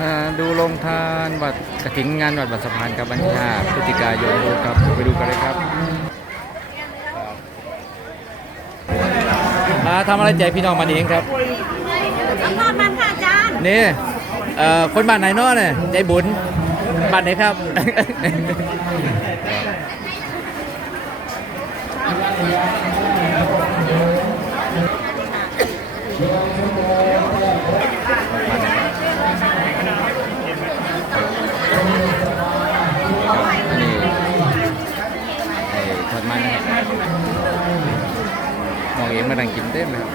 มาดูโรงทานวัดกระถินงานวัดบัดสะพานครับบัญชาพฤศจิกายนครับไปดูกันเลยครับมาทำอะไรแจกพี่น้องมาเองครับแล้วก็มันค่ะอาจารย์นี่เอ่อคนบ้านไหนเนาะเนี่ยใจบุญบ้านไหนครับ นี่ไอ้ทอดมันนะครับมองเองมาดังกินเต็มเลยครับ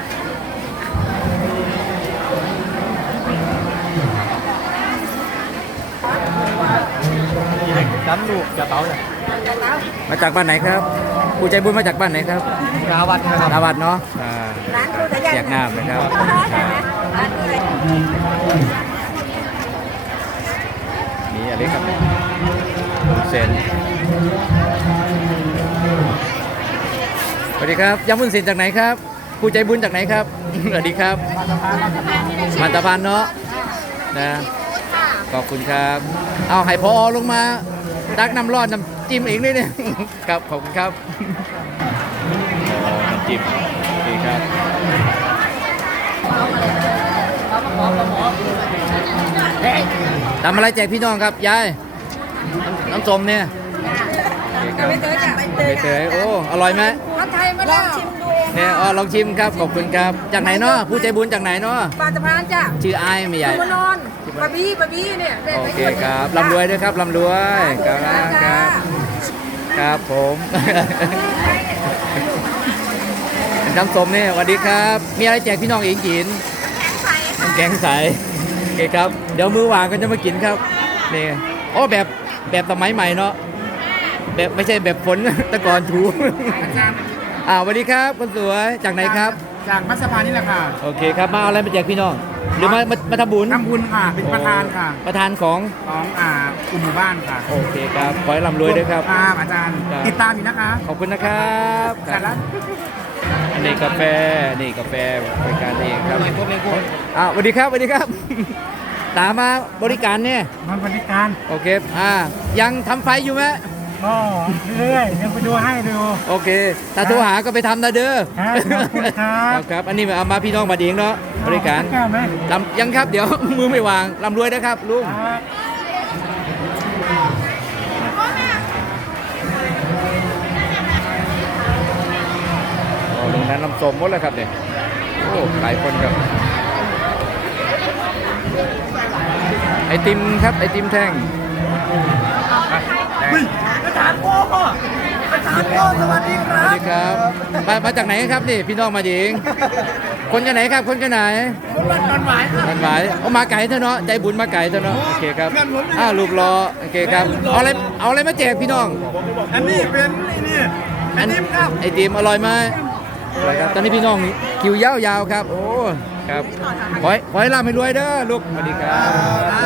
น้ำลูกกระเป๋าเนี่ยมาจากบ้านไหนครับผู้ใจบุญมาจากบ้านไหนครับราวัดนะครับนาวัดเนาะอ่าร้านคุณทะยานแจกน้ำนะครับร้านคุณทะยานนี่อะไรครับ เนี่ยเซนสวัสดีครับยำวุ้นเส้นจากไหนครับผู้ใจบุญจากไหนครับสวัสดีครับมาตาพานเนาะนะขอบคุณครับ เอาให้พอลงมาตักน้ำร้อนน้ำจิ้มเองด้วยเนี่ยครับขอบคุณครับอ๋อน้ำจิ้มดีครับทำอะไรแจกพี่น้องครับยาย น้ำน้ำส้มเนี่ยโอเคครับใบเตยจ้ะใบเตยโอ้อร่อยไหมผัดไทยมาแล้วลองชิมดูเองเนี่ยอ๋อลองชิมครับขอบคุณครับจากไหนเนาะผู้ใจบุญจากไหนเนาะปลาสะพานจ้ะชื่อไอ้ายไม่ใหญ่ คุณมานอนปลาบี้ปลาบี้เนี่ยแม่โอไปเคด้วยครับร่ำรวยด้วยครับร่ำรวยครับครับ ครับผมน้ำส้มเนี่ยสวัสดีครับ มีอะไรแจกพี่น้องเองกินน้ำแกงใสโอเคครับ เดี๋ยวมือวางก็จะมากินครับนี่โอ้แบบ แบบสมัยใหม่เนาะแบบไม่ใช่แบบฝนแตะกอนถูอ่าสวัสดีครับคนสวยจากไหนครับ จากมัสพานนี่แหละค่ะโอเคครับมาเอาอะไรมาแจกพี่น้องหรือมามามาทำบุญทำบุญค่ะ เป็นประธานค่ะ ประธานของของอ่ากลุ่มหมู่บ้านค่ะโอเคครับขอให้ร่ำรวยด้วยครับครับอาจารย์ ครับ ติดตามอยู่นะคะขอบคุณนะครับคแต่รับละอันนี้กาแฟนี่กาแฟบริการเองครับอ่าสวัสดีครับสวัสดีครับ ตามมาบริการเนี่ยมันบริการโอเคอ่ายังทำไฟอยู่ไหมก็เรื่อยๆเดี๋ยวไปดูให้ดู โอเค ถ้าโทรหาก็ไปทำนะเด้อครับขอบคุณครับครับ อันนี้เอามาพี่น้องมาเองเนาะบริการแก้วไหมลำยังครับเดี๋ยวมือไม่วางลำรวยนะครับลุงครับอ๋อลงนั้นน้ำส้มหมดแล้วครับเนี่ยโอ้หลายคนครับ ไอติมครับไอติมแท่งอาจารย์โอ้อาจารย์โอ้สวัสดีคสรัวัสบดีครับ มามาจากไหนครับนี่พี่น้องมาหญิงคนกันไหนครับ คนกันไหนคุณวันนอนหวายครับมันไหวเอามาไก่เถอะเนาะใจบุญมาไก่เถอะเนาะโอเคครับอ้าวลูกรอโอเคครับเอาอะไรเอาอะไรมาแจกพี่น้องอันนี้เป็นไอ้นี่ไอติมครับไอติมอร่อยไหม อร่อยครับตอนนี้พี่น้องคิวยาวๆครับ โอ้ครับขอให้ขอให้ร่ำให้รวยเด้อลูกสวัสดีครั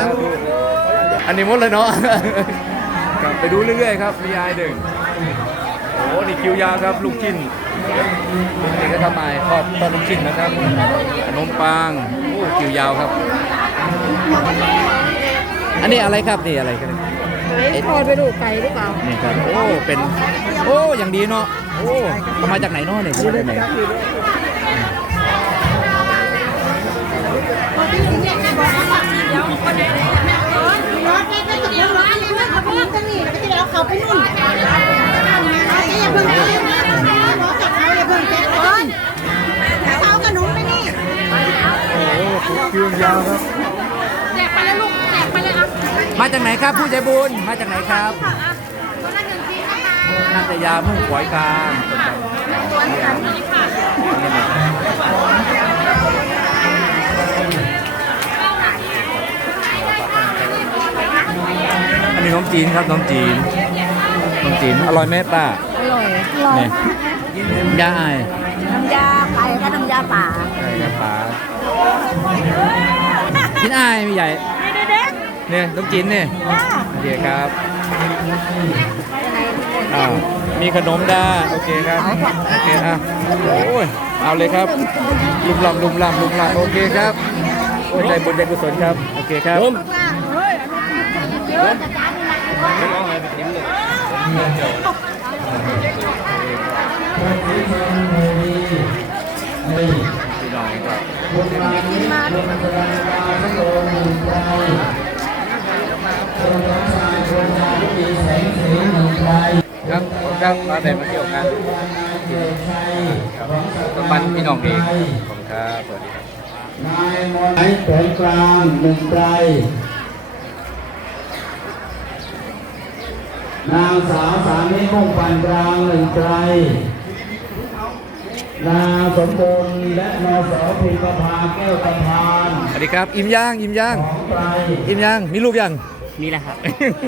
บอันนี้หมดเลยเนาะครับไปดูเรื่อยๆครับมีอายหนึ่งโอ้นี่คิวยาวครับ ลูกชิ้นนี่ก็ทำไมทอดทอดลูกชิ้นนะครับขนมปังโอ้คิวยาวครับ อันนี้อะไรครับนี่อะไรครับ ไอ้ทอดไปดูไก่หรือเปล่านี่ครับโอ้เป็นโอ้อย่างดีเนาะโอ้เอามาจากไหนเนาะเนี่ยมาจากไหนเขาไปนู่นอย่าเพิ่งไปบอกกับเขาอย่าเพิ่งไปก่อนเขากับหนูไปนี่คิวยาวครับ มาจากไหนครับผู้ใจบุญ มาจากไหนครับคนละหนึ่งทีนะคะนาตยามุ่งขวายกลางสวนสัตว์นี่ค่ะอันนี้น้องจีนครับน้องจีนน้องจีน อร่อยไหมป้าอร่อยอร่อยเนี่ยยาอายน้ำยาไก่กับน้ำยาป่าใช่ครับป้ากินอายไม่ใหญ่ เด็กเนี่ยน้องจีนเนี่ยๆจ้าโอเคครับอ้าวมีขนมด้าโอเคครับโอเคอะโอ้ยเอาเลยครับลุมลำลุมลำลุมลำโอเคครับโอ้ยใจบุญใจกุศลครับโอเคครับกระจายหนักกว่าพี่น้องครับ ครับครับมาแต่มาเที่ยวงานครับต้องบันพี่น้องเองขอบคุณครับสวัสดีครับนายมนต์แขวนกลางหนึ่งไตรนางสาวสามีมุ่งปันกลางหนึ่งไตรนางสมบูรณ์และนอสอพิมประภาแก้วตะพานสวัสดีครับ อิ่มย่าง อิ่มย่างสองไตร อิ่มย่าง มีลูกยัง มีแหละครับ